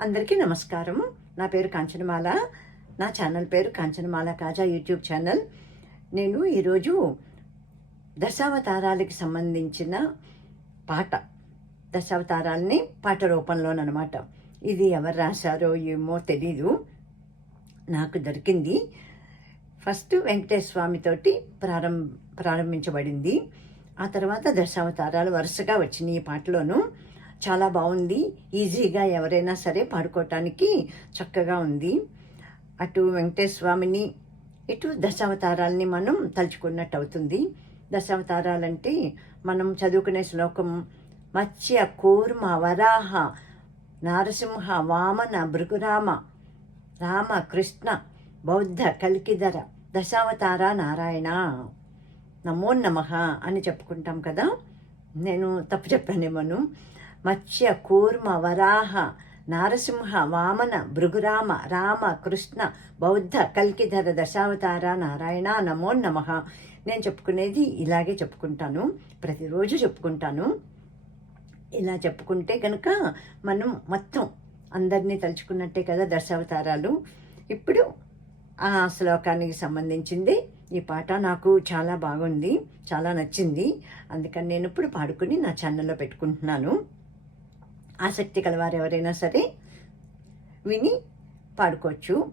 అందరికీ నమస్కారం నా పేరు కాంచనమాల. నా ఛానల్ పేరు కాంచనమాల కాజా యూట్యూబ్ ఛానల్. నేను ఈరోజు దశావతారాలకి సంబంధించిన పాట దశావతారాలని పాట రూపంలోనమాట ఇది ఎవరు రాశారో ఏమో తెలీదు. నాకు దొరికింది. ఫస్ట్ వెంకటేశ్వర స్వామితోటి ప్రారంభ ప్రారంభించబడింది. ఆ తర్వాత దశావతారాలు వరుసగా వచ్చినాయి ఈ పాటలోను. చాలా బాగుంది. ఈజీగా ఎవరైనా సరే పాడుకోవటానికి చక్కగా ఉంది. అటు వెంకటేశ్వర స్వామిని ఇటు దశావతారాలని మనం తలుచుకున్నట్టు అవుతుంది. దశావతారాలంటే మనం చదువుకునే శ్లోకం మత్స్య కూర్మ వరాహ నారసింహ వామన భృగురామ రామ కృష్ణ బౌద్ధ కల్కిధర దశావతార నారాయణ. నమో నమ అని చెప్పుకుంటాం కదా. నేను తప్పు చెప్పానేమోను. మత్స్య కూర్మ వరాహ నారసింహ వామన భృగురామ రామ కృష్ణ బౌద్ధ కల్కిధర దశావతార నారాయణ నమో నమ. నేను చెప్పుకునేది ఇలాగే చెప్పుకుంటాను. ప్రతిరోజు చెప్పుకుంటాను. ఇలా చెప్పుకుంటే కనుక మనం మొత్తం అందరినీ తలుచుకున్నట్టే కదా దశావతారాలు. ఇప్పుడు ఆ శ్లోకానికి సంబంధించింది. ఈ పాట నాకు చాలా బాగుంది చాలా నచ్చింది. అందుకని నేను ఇప్పుడు పాడుకుని నా ఛానల్లో పెట్టుకుంటున్నాను. ఆసక్తి కలవారు ఎవరైనా సరే విని పాడుకోవచ్చు.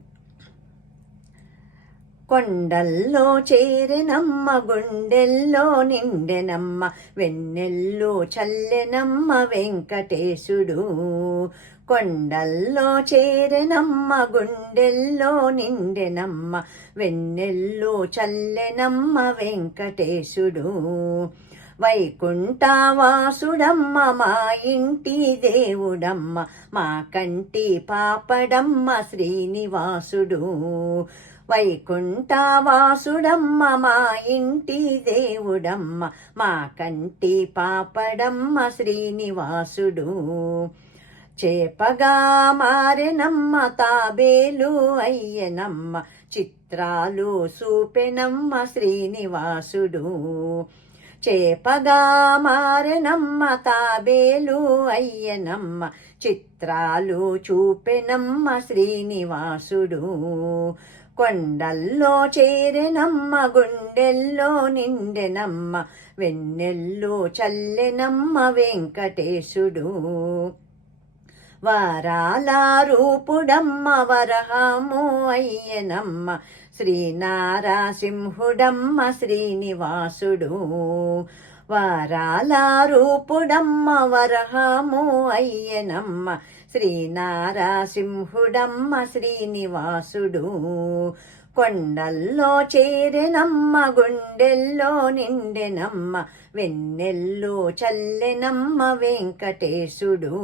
కొండల్లో చేరెనమ్మ గుండెల్లో నిండెనమ్మ వెన్నెల్లో చల్లెనమ్మ వెంకటేశుడు. కొండల్లో చేరెనమ్మ గుండెల్లో నిండెనమ్మ వెన్నెల్లో చల్లెనమ్మ వెంకటేశుడు. వైకుంఠవాసుడమ్మ మా ఇంటి దేవుడమ్మ మా కంటి పాపడమ్మ శ్రీనివాసుడు. వైకుంఠవాసుడమ్మ మా ఇంటి దేవుడమ్మ మా కంటి పాపడమ్మ శ్రీనివాసుడు. చేపగా మారెనమ్మ తాబేలు అయ్యనమ్మ చిత్రాలు సూపెనమ్మ శ్రీనివాసుడు. చేపగా మారెనమ్మ తాబేలు అయ్యనమ్మ చిత్రాలు చూపెనమ్మ శ్రీనివాసుడు. కొండల్లో చేరెనమ్మ గుండెల్లో నిండెనమ్మ వెన్నెల్లో చల్లెనమ్మ వెంకటేశుడు. వరాల రూపుడమ్మ వరహము అయ్యనమ్మ శ్రీనారాసింహుడమ్మ శ్రీనివాసుడు. వరాల రూపుడమ్మ వరహము అయ్యనమ్మ శ్రీనారాసింహుడమ్మ శ్రీనివాసుడు. కొండల్లో చేరెనమ్మ గుండెల్లో నిండెనమ్మ వెన్నెల్లో చల్లెనమ్మ వెంకటేశుడు.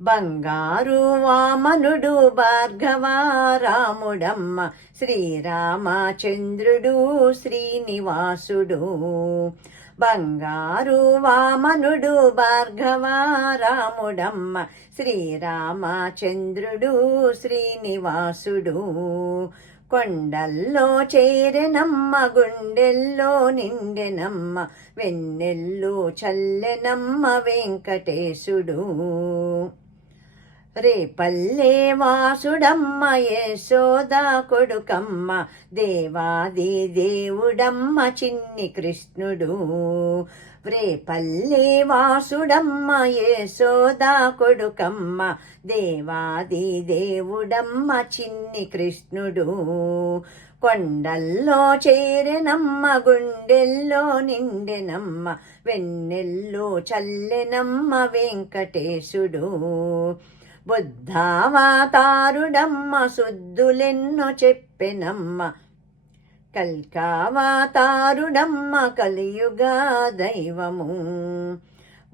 బంగారు వామనుడు భార్గవారాముడమ్మ శ్రీరామచంద్రుడు శ్రీనివాసుడు. బంగారు వామనుడు భార్గవారాముడమ్మ శ్రీరామచంద్రుడు శ్రీనివాసుడు. కొండల్లో చేరెనమ్మ గుండెల్లో నిండెనమ్మ వెన్నెల్లో చల్లెనమ్మ వెంకటేశుడు. రేపల్లే వాసుడమ్మ యశోదా కొడుకమ్మ దేవాది దేవుడమ్మ చిన్ని కృష్ణుడు. రేపల్లే వాసుడమ్మ యశోదా కొడుకమ్మ దేవాది దేవుడమ్మ చిన్ని కృష్ణుడు. కొండల్లో చేరెనమ్మ గుండెల్లో నిండెనమ్మ వెన్నెల్లో చల్లెనమ్మ వెంకటేశుడు. బుద్ధావతారుడమ్మ శుద్ధులెన్నో చెప్పెనమ్మ. కల్కావతారుడమ్మ కలియుగా దైవము.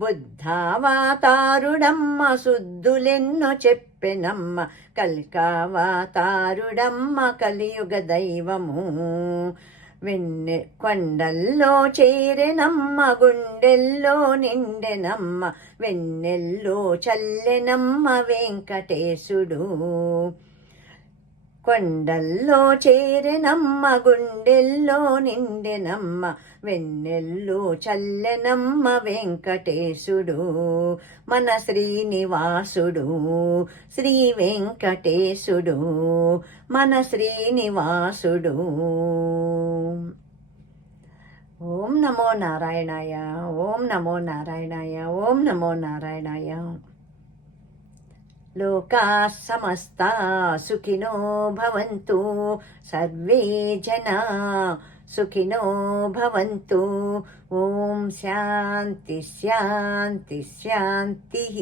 బుద్ధావతారుడమ్మ శుద్ధులెన్నో చెప్పెనమ్మ. కల్కావతారుడమ్మ కలియుగ దైవము. వెన్నె కొండల్లో చేరెనమ్మ గుండెల్లో నిండెనమ్మ వెన్నెల్లో చల్లెనమ్మ వెంకటేశుడు. కొండల్లో చేరెనమ్మ గుండెల్లో నిండెనమ్మ వెన్నెల్లు చల్లెనమ్మ వెంకటేశుడు మన శ్రీనివాసుడు శ్రీ వెంకటేశుడు మన శ్రీనివాసుడు. ఓం నమో నారాయణాయ ఓం నమో నారాయణాయ ఓం నమో నారాయణాయ. लोका समस्ता सुखिनो भवन्तु। सर्वे जना सुखिनो भवन्तु। ॐ शान्ति शान्ति, शान्तिः।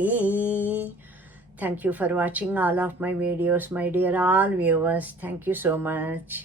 Thank you for watching all of my videos my dear all viewers thank you so much